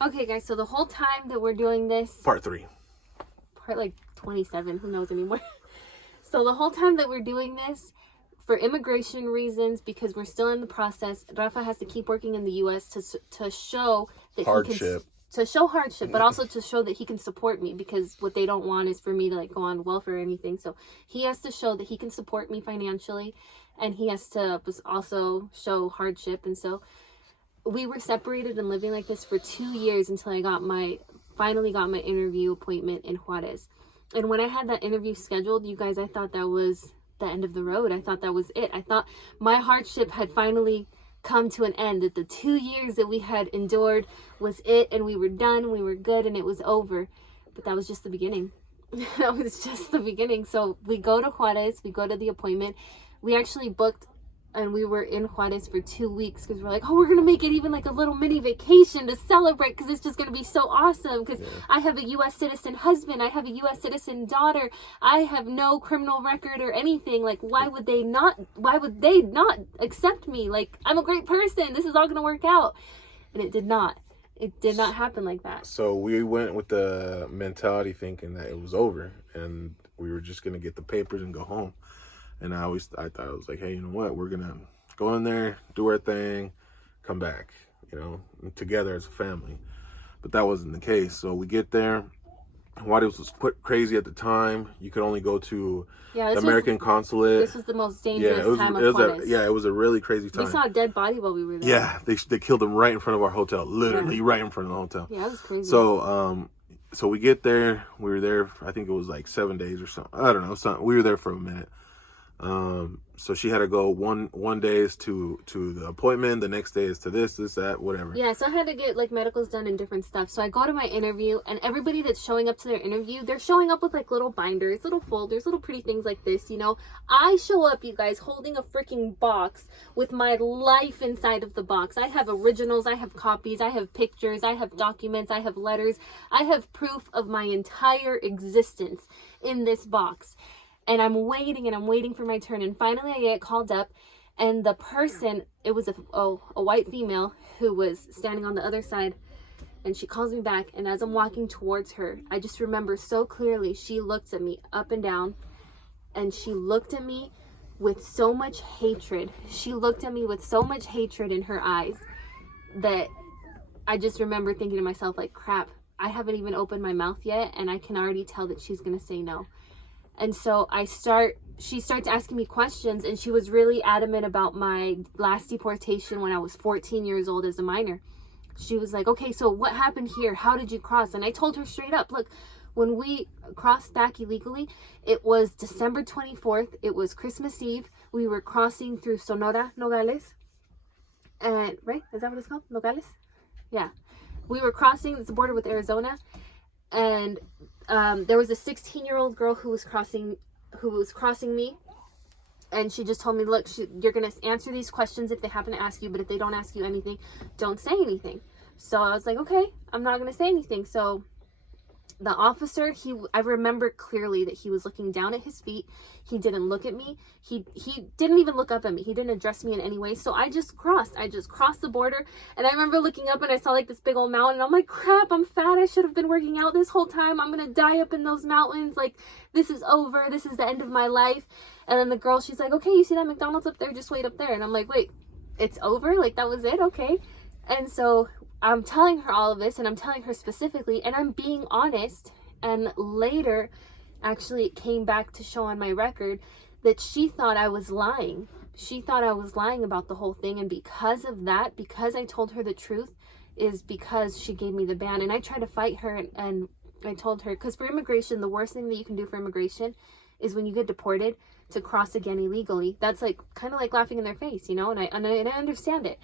Okay, guys, so the whole time that we're doing this, Part 3. part like 27, who knows anymore. So the whole time that we're doing this, for immigration reasons, because we're still in the process, Rafa has to keep working in the U.S. to show that Hardship. to show hardship, but also to show that he can support me, because what they don't want is for me to like go on welfare or anything. So he has to show that he can support me financially, and he has to also show hardship. And so we were separated and living like this for 2 years until I finally got my interview appointment in Juarez. And when I had that interview scheduled, you guys, I thought that was the end of the road. I thought that was it. I thought my hardship had finally come to an end, that the 2 years that we had endured was it, and we were done, we were good, and it was over. But that was just the beginning. That was just the beginning. So we go to Juarez, we go to the appointment. We actually booked, and we were in Juarez for 2 weeks, because we're like, oh, we're gonna make it even like a little mini vacation to celebrate, because it's just gonna be so awesome, because I have a U.S. citizen husband, I have a U.S. citizen daughter, I have no criminal record or anything. Like, why would they not accept me? Like, I'm a great person, this is all gonna work out. And it did not happen like that. So we went with the mentality thinking that it was over and we were just gonna get the papers and go home. And I thought, I was like, hey, you know what? We're gonna go in there, do our thing, come back, together as a family. But that wasn't the case. So we get there. Juarez was crazy at the time. You could only go to the American consulate. This was the most dangerous time of Juarez. It was a really crazy time. We saw a dead body while we were there. Yeah, they killed him right in front of our hotel, literally right in front of the hotel. Yeah, it was crazy. So we get there. We were there, I think it was like 7 days or something. I don't know. We were there for a minute. So she had to go one day is to the appointment, the next day is to this, that, whatever. Yeah, so I had to get like medicals done and different stuff. So I go to my interview, and everybody that's showing up to their interview, they're showing up with like little binders, little folders, little pretty things like this, I show up, you guys, holding a freaking box with my life inside of the box. I have originals, I have copies, I have pictures, I have documents, I have letters, I have proof of my entire existence in this box. And I'm waiting for my turn. And finally I get called up, and the person, it was a white female who was standing on the other side, and she calls me back. And as I'm walking towards her, I just remember so clearly, she looked at me up and down, and she looked at me with so much hatred. She looked at me with so much hatred in her eyes that I just remember thinking to myself, like, crap, I haven't even opened my mouth yet, and I can already tell that she's gonna say no. And so she starts asking me questions, and she was really adamant about my last deportation when I was 14 years old as a minor. She was like, okay, so what happened here? How did you cross? And I told her straight up, look, when we crossed back illegally, it was December 24th. It was Christmas Eve. We were crossing through Sonora, Nogales. And, right? Is that what it's called? Nogales? Yeah. We were crossing the border with Arizona, and there was a 16-year-old girl who was crossing me, and she just told me, look, you're gonna answer these questions if they happen to ask you, but if they don't ask you anything, don't say anything. So I was like, okay, I'm not gonna say anything. So the officer, I remember clearly that he was looking down at his feet. He didn't look at me. He didn't even look up at me. He didn't address me in any way. So I just crossed the border. And I remember looking up, and I saw like this big old mountain. And I'm like, crap, I'm fat. I should have been working out this whole time. I'm going to die up in those mountains. Like, this is over. This is the end of my life. And then the girl, she's like, okay, you see that McDonald's up there? Just wait up there. And I'm like, wait, it's over? Like, that was it? Okay. And so I'm telling her all of this, and I'm telling her specifically, and I'm being honest. And later, actually, it came back to show on my record that she thought I was lying. She thought I was lying about the whole thing. And because of that, because I told her the truth, is because she gave me the ban. And I tried to fight her, and I told her, because for immigration, the worst thing that you can do for immigration is when you get deported to cross again illegally. That's like kind of like laughing in their face, and I understand it.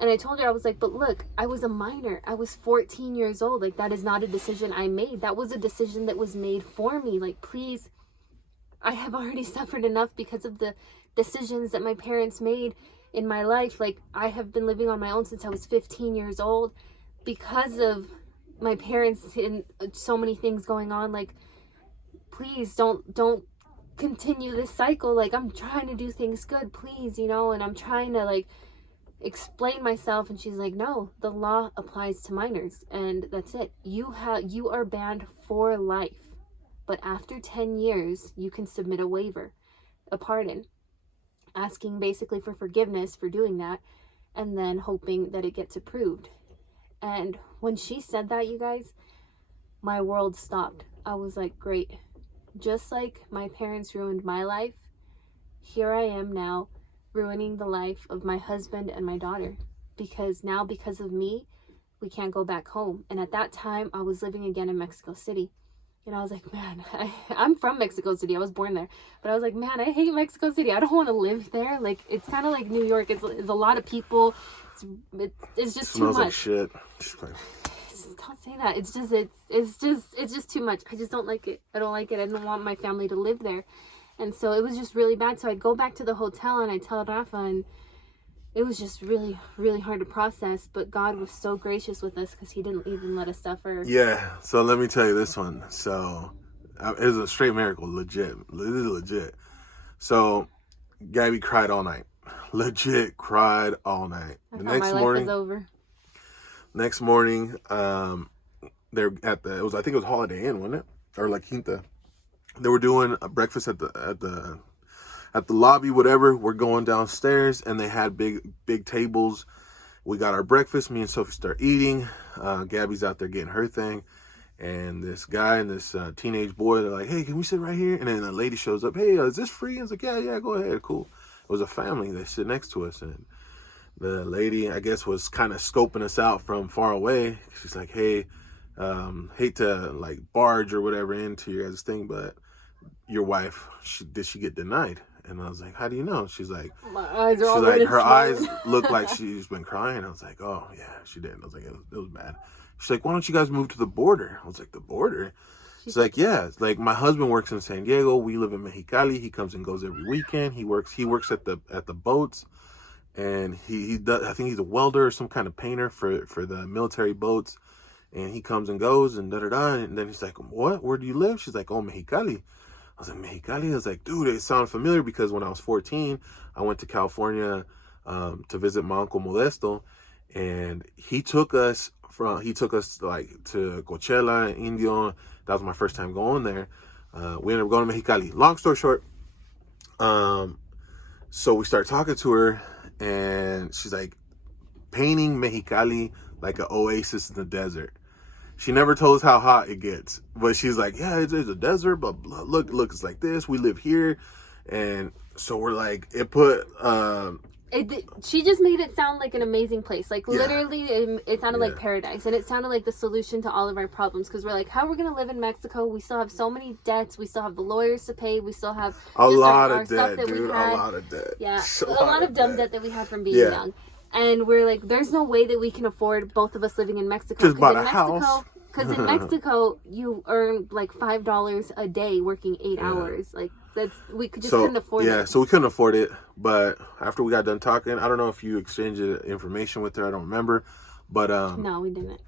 And I told her, I was like, but look, I was a minor. I was 14 years old. Like, that is not a decision I made. That was a decision that was made for me. Like, please, I have already suffered enough because of the decisions that my parents made in my life. Like, I have been living on my own since I was 15 years old because of my parents and so many things going on. Like, please don't continue this cycle. Like, I'm trying to do things good, please, and I'm trying to, like, explain myself, and she's like, no, the law applies to minors, and that's it. You are banned for life, but after 10 years you can submit a waiver, a pardon, asking basically for forgiveness for doing that, and then hoping that it gets approved. And when she said that, you guys, my world stopped. I was like, great. Just like my parents ruined my life, here I am now ruining the life of my husband and my daughter, because now, because of me, we can't go back home. And at that time I was living again in Mexico City, and I was like, man, I'm from Mexico City, I was born there, but I was like, man, I hate Mexico City, I don't want to live there. Like, it's kind of like New York. It's a lot of people. It's just too much. Like shit. Don't say that. It's just too much. I just don't like it. I don't like it. I don't want my family to live there. And so it was just really bad. So I'd go back to the hotel and I'd tell Rafa, and it was just really, really hard to process. But God was so gracious with us, because he didn't even let us suffer. Yeah. So let me tell you this one. So it was a straight miracle. Legit. This is legit. So Gabby cried all night. Legit cried all night. The next morning, life was over. Next morning, they're at the, I think it was Holiday Inn, wasn't it? Or La Quinta. They were doing a breakfast at the lobby, whatever. We're going downstairs, and they had big tables. We got our breakfast. Me and Sophie start eating. Gabby's out there getting her thing, and this guy and this teenage boy, they're like, "Hey, can we sit right here?" And then a lady shows up. "Hey, is this free?" And I was like, "Yeah, go ahead, cool." It was a family. They sit next to us, and the lady, I guess, was kind of scoping us out from far away. She's like, "Hey, hate to like barge or whatever into your guys' thing, but your wife, did she get denied?" And I was like, "How do you know?" She's like, "My eyes are all she's like, her swollen." eyes look like she's been crying. I was like, "Oh yeah, she did." I was like, it was bad. She's like, "Why don't you guys move to the border?" I was like, "The border?" She's like, "Yeah, it's like my husband works in San Diego. We live in Mexicali. He comes and goes every weekend. He works at the boats, and he does. I think he's a welder or some kind of painter for the military boats. And he comes and goes and da-da-da." And then he's like, "What? Where do you live?" She's like, "Oh, Mexicali." I was like, "Mexicali?" I was like, "Dude, it sounded familiar," because when I was 14, I went to California to visit my uncle Modesto, and he took us like to Coachella and Indio. That was my first time going there. We ended up going to Mexicali. Long story short, so we start talking to her, and she's like painting Mexicali like an oasis in the desert. She never told us how hot it gets, but she's like, "Yeah, it's a desert, but look, it's like this. We live here." And so we're like, it put she just made it sound like an amazing place. Like, yeah. Literally, it sounded like paradise. And it sounded like the solution to all of our problems. Because we're like, how are we going to live in Mexico? We still have so many debts. We still have the lawyers to pay. We still have a lot of debt, dude. A lot of debt. Yeah, a lot of dumb debt that we had from being young. And we're like, there's no way that we can afford both of us living in Mexico. Just bought a house. Because in Mexico, you earn like $5 a day working 8 hours. Like, we couldn't afford it. Yeah, so we couldn't afford it. But after we got done talking, I don't know if you exchanged information with her. I don't remember. But no, we didn't.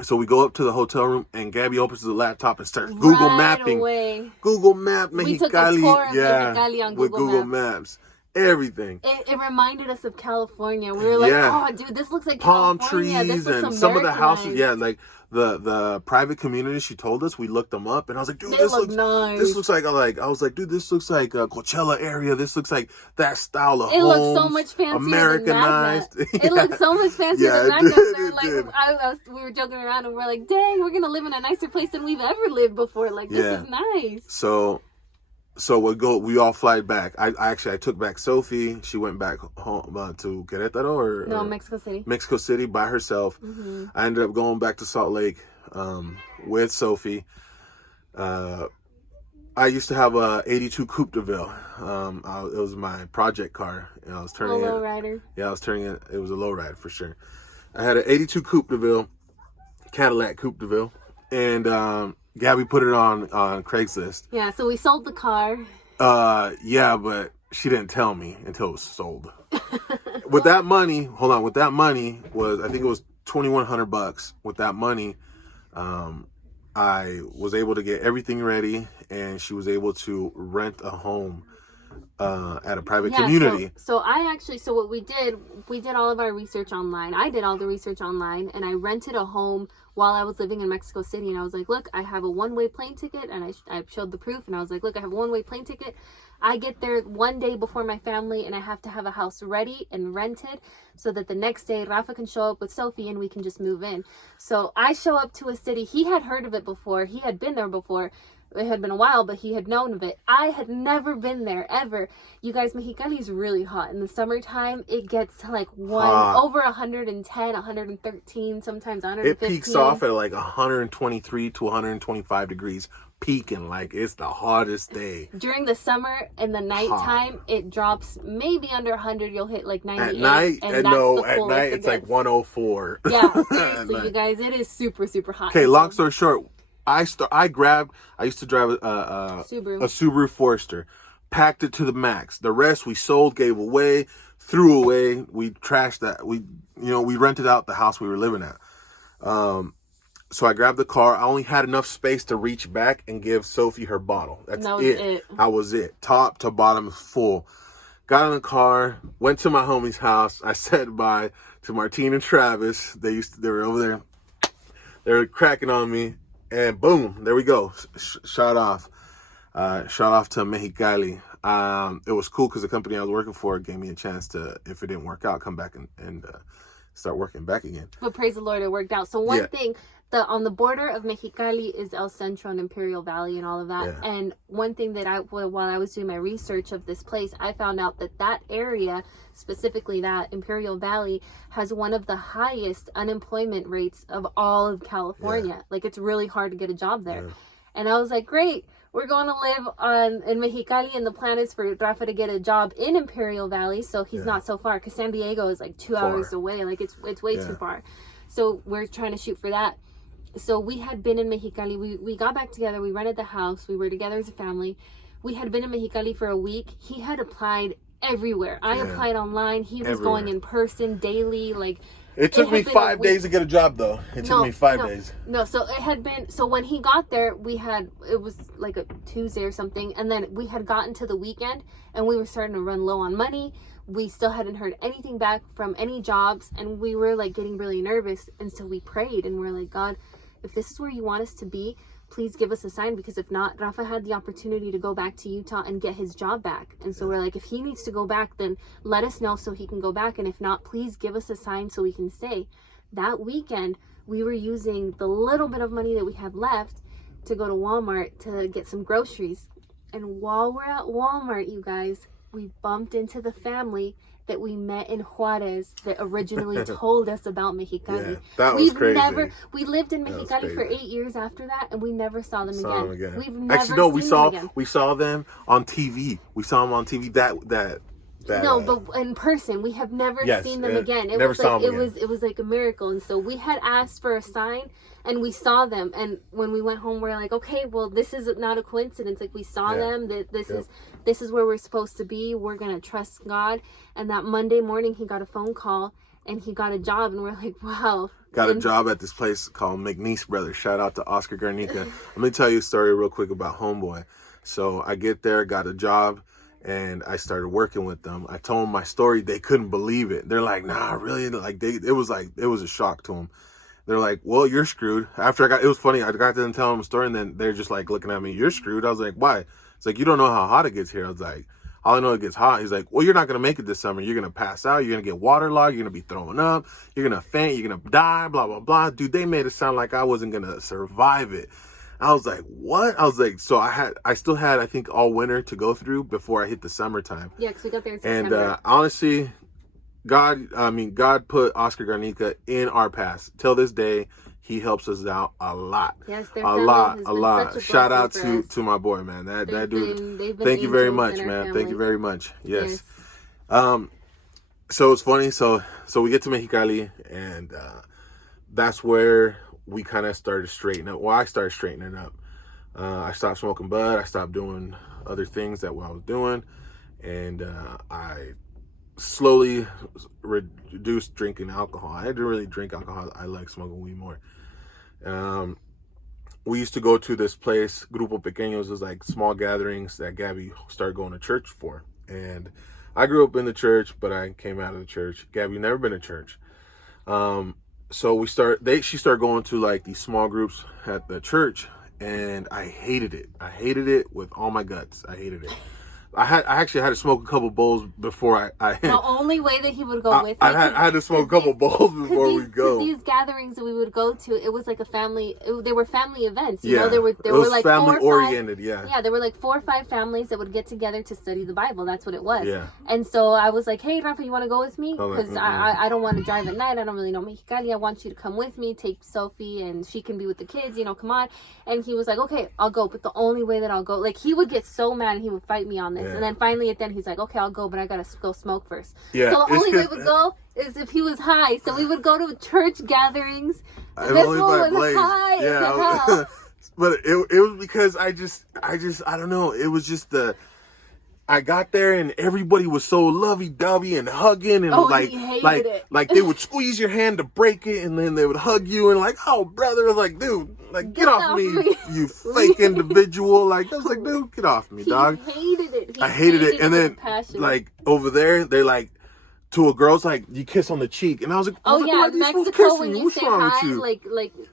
So we go up to the hotel room, and Gabby opens the laptop and starts Google mapping. Away. Google Map Mexicali. We took a tour of Mexicali on Google Maps. Everything. It reminded us of California. We were like, "Oh, dude, this looks like palm California. trees and some of the houses." Yeah, like the private communities she told us, we looked them up, and I was like, "Dude, this looks nice. This looks like I was like, dude, this looks like a Coachella area. This looks like that style of homes. It looks so much fancier, Americanized. It looks so much fancier than Magna. We were joking around, and we're like, "Dang, we're gonna live in a nicer place than we've ever lived before. Like, this is nice." So we all fly back. I took back Sophie. She went back home to Querétaro or Mexico City. Mexico City by herself. Mm-hmm. I ended up going back to Salt Lake with Sophie. I used to have a 82 Coupe de Ville. It was my project car. And I was turning low rider. Yeah, I was turning it. It was a low ride for sure. I had an 82 Coupe de Ville, Cadillac Coupe de Ville, and Gabby put it on Craigslist. Yeah, so we sold the car. Yeah, but she didn't tell me until it was sold. With that money was, I think it was $2,100. With that money, I was able to get everything ready, and she was able to rent a home at a private Yeah, community. so what we did all of our research online. I did all the research online, and I rented a home while I was living in Mexico City. And I was like, look, I have a one-way plane ticket, and I showed the proof, and I was like, look, I have a one-way plane ticket. I get there one day before my family, and I have to have a house ready and rented so that the next day Rafa can show up with Sophie and we can just move in. So I show up to a city. He had heard of it before. He had been there before. It had been a while, but he had known of it. I had never been there ever. You guys, Mexicali is really hot. In the summertime, it gets to like over 110, 113, sometimes 115. It peaks off at like 123 to 125 degrees, peaking like it's the hottest day. During the summer and the nighttime, it drops maybe under 100. You'll hit like 98. At night, and no, at night it's like 104. Yeah, seriously, you guys, it is super, super hot. Okay, long story short, I used to drive a Subaru Forester, packed it to the max. The rest we sold, gave away, threw away. We trashed that. We rented out the house we were living at. So I grabbed the car. I only had enough space to reach back and give Sophie her bottle. That was it. I was it. Top to bottom full. Got in the car, went to my homie's house. I said bye to Martine and Travis. They were over there. They were cracking on me. And boom, there we go. Shot off to Mexicali. It was cool because the company I was working for gave me a chance to, if it didn't work out, come back and start working back again. But praise the Lord, it worked out. So one thing, on the border of Mexicali is El Centro and Imperial Valley and all of that. Yeah. And one thing that while I was doing my research of this place, I found out that area, specifically that Imperial Valley, has one of the highest unemployment rates of all of California. Yeah. Like, it's really hard to get a job there. Yeah. And I was like, great, we're going to live in Mexicali, and the plan is for Rafa to get a job in Imperial Valley, so he's not so far, because San Diego is like 2 hours away. Like, it's way too far. So we're trying to shoot for that. So we had been in Mexicali. We got back together. We rented the house. We were together as a family. We had been in Mexicali for a week. He had applied everywhere. I applied online. He was going in person daily. Like, it took me 5 days to get a job, though. It took me 5 days. No, so it had been. So when he got there, it was like a Tuesday or something, and then we had gotten to the weekend, and we were starting to run low on money. We still hadn't heard anything back from any jobs, and we were like getting really nervous. And so we prayed, and we're like, God, if this is where you want us to be, please give us a sign, because if not, Rafa had the opportunity to go back to Utah and get his job back. And so we're like, if he needs to go back, then let us know so he can go back. And if not, please give us a sign so we can stay. That weekend, we were using the little bit of money that we had left to go to Walmart to get some groceries. And while we're at Walmart, you guys, we bumped into the family that we met in Juarez that originally told us about Mexicali. Yeah, that was crazy. We lived in Mexicali for 8 years after that, and we never saw them again. We've never Actually, no, seen them again. We saw them on TV. We saw them on TV. No, but in person, we have never seen them again. It was like a miracle. And so we had asked for a sign, and we saw them. And when we went home, we're like, okay, well, this is not a coincidence. Like, we saw them. That this is where we're supposed to be. We're gonna trust God. And that Monday morning, he got a phone call, and he got a job, and we're like, wow. Got a job at this place called McNeese Brothers. Shout out to Oscar Garnica. Let me tell you a story real quick about Homeboy. So I get there, got a job, and I started working with them. I told them my story. They couldn't believe it. They're like, nah, really? Like, it was a shock to them. They're like, well, you're screwed. It was funny. I got to them telling them a story, and then they're just like looking at me, you're screwed. I was like, why? It's like, you don't know how hot it gets here. I was like, all I know it gets hot. He's like, well, you're not going to make it this summer. You're going to pass out. You're going to get waterlogged. You're going to be throwing up. You're going to faint. You're going to die, blah, blah, blah. Dude, they made it sound like I wasn't going to survive it. I was like, what? I was like, so I still had, I think, all winter to go through before I hit the summertime. Yeah, because we got there in September. And honestly, God put Oscar Garnica in our past. Till this day, he helps us out a lot. Yes, a lot. Shout out to my boy, man. That dude. Thank you very much, man. Thank you very much. Yes. So it's funny. So we get to Mexicali, and that's where we kind of started straightening up. Well, I started straightening up. I stopped smoking bud. I stopped doing other things that I was doing, and I slowly reduced drinking alcohol. I didn't really drink alcohol. I like smoking weed more. We used to go to this place, Grupo Pequeños. It was like small gatherings that Gabby started going to church for. And I grew up in the church, but I came out of the church. Gabby never been to church. So she started going to like these small groups at the church, and I hated it. I hated it with all my guts. I hated it. I actually had to smoke a couple bowls before I the only way that he would go with me. I had to smoke a couple bowls before we go. These gatherings that we would go to, it was like a family. They were family events. You Yeah, know, there were like family 4 or 5, oriented. Yeah, yeah, there were like 4 or 5 families that would get together to study the Bible. That's what it was. Yeah. And so I was like, hey, Rafa, you want to go with me? I'm like, Because I don't want to drive at night. I don't really know Mexicali. I want you to come with me. Take Sophie, and she can be with the kids. You know, come on. And he was like, okay, I'll go. But the only way that I'll go, like, he would get so mad and he would fight me on this. Yeah. And then finally at the end, he's like, okay, I'll go, but I gotta go smoke first. Yeah, So the it's only way good. we would go is if he was high. So we would go to church gatherings. I'm This only one by was Blaze. high as Yeah, hell. but it was because I don't know. It was just I got there and everybody was so lovey-dovey and hugging and he hated it. like they would squeeze your hand to break it, and then they would hug you and like, oh brother, I was like, dude, like get off me, you fake individual. Like I was like, dude, get off me, dog. He hated it. I hated it. And with then passion. like over there, they're like to a girl's like you kiss on the cheek, and I was like, Oh why yeah, are these fools Mexico kissing when me? you What's say wrong with hi, you? like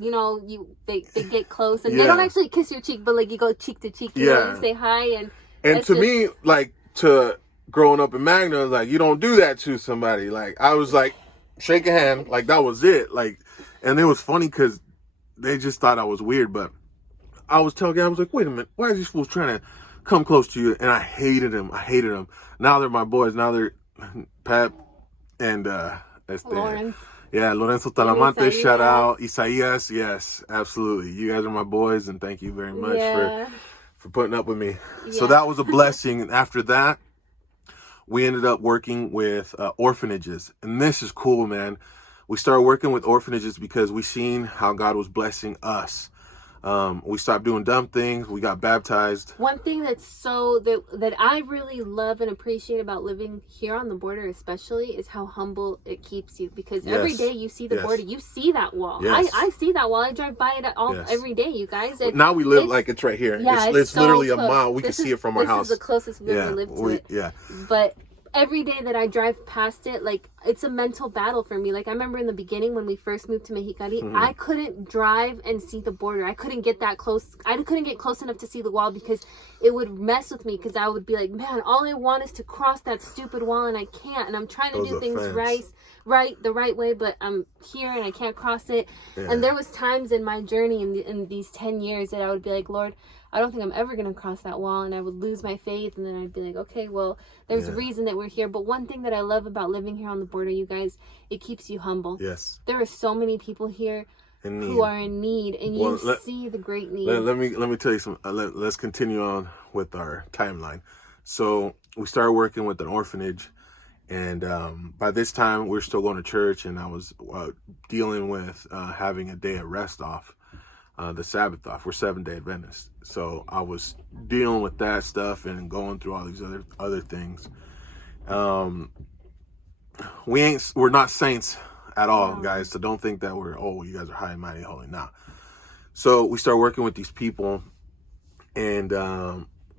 you know, they get close and Yeah. they don't actually kiss your cheek, but like you go cheek to cheek. You know, Yeah. you say hi and And to me, like to growing up in Magna, like you don't do that to somebody. Like I was like, shake a hand, like that was it. Like, and it was funny because they just thought I was weird. But I was telling them, I was like, wait a minute, why are these fools trying to come close to you? And I hated them. I hated them. Now they're my boys. Now they're Pep and Lawrence. yeah, Lorenzo Talamante, Isaías. shout out. Isaias, yes, absolutely. You guys are my boys, and thank you very much for putting up with me. So Yeah. that was a blessing. And after that, we ended up working with orphanages. And this is cool, man. We started working with orphanages because we seen how God was blessing us. We stopped doing dumb things. We got baptized. One thing that's that I really love and appreciate about living here on the border, especially, is how humble it keeps you. Because every day you see the border, you see that wall. Yes. I see that wall. I drive by it every day, you guys. And now we live like it's right here. Yeah, it's so literally a close. mile. We can see it from our house. This is the closest we've ever lived to it. Yeah. But every day that I drive past it, like, it's a mental battle for me. Like, I remember in the beginning when we first moved to Mexicali, I couldn't drive and see the border. I couldn't get that close. I couldn't get close enough to see the wall because it would mess with me, because I would be like, man, all I want is to cross that stupid wall and I can't. And I'm trying to do things the right way, but I'm here and I can't cross it. Yeah. And there was times in my journey in these 10 years that I would be like, Lord, I don't think I'm ever going to cross that wall, and I would lose my faith, and then I'd be like, okay, well, there's a reason that we're here. But one thing that I love about living here on the border, you guys, it keeps you humble. Yes. There are so many people here who are in need, and you see the great need. Let me tell you some. Let's continue on with our timeline. So we started working with an orphanage, and by this time we're still going to church, and I was dealing with having a day of rest off. The Sabbath off. We're 7-day Adventists, so I was dealing with that stuff and going through all these other things. We're not saints at all, guys. So don't think that you guys are high and mighty, holy. Nah. So we started working with these people, and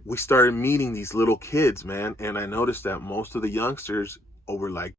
we started meeting these little kids, man. And I noticed that most of the youngsters over like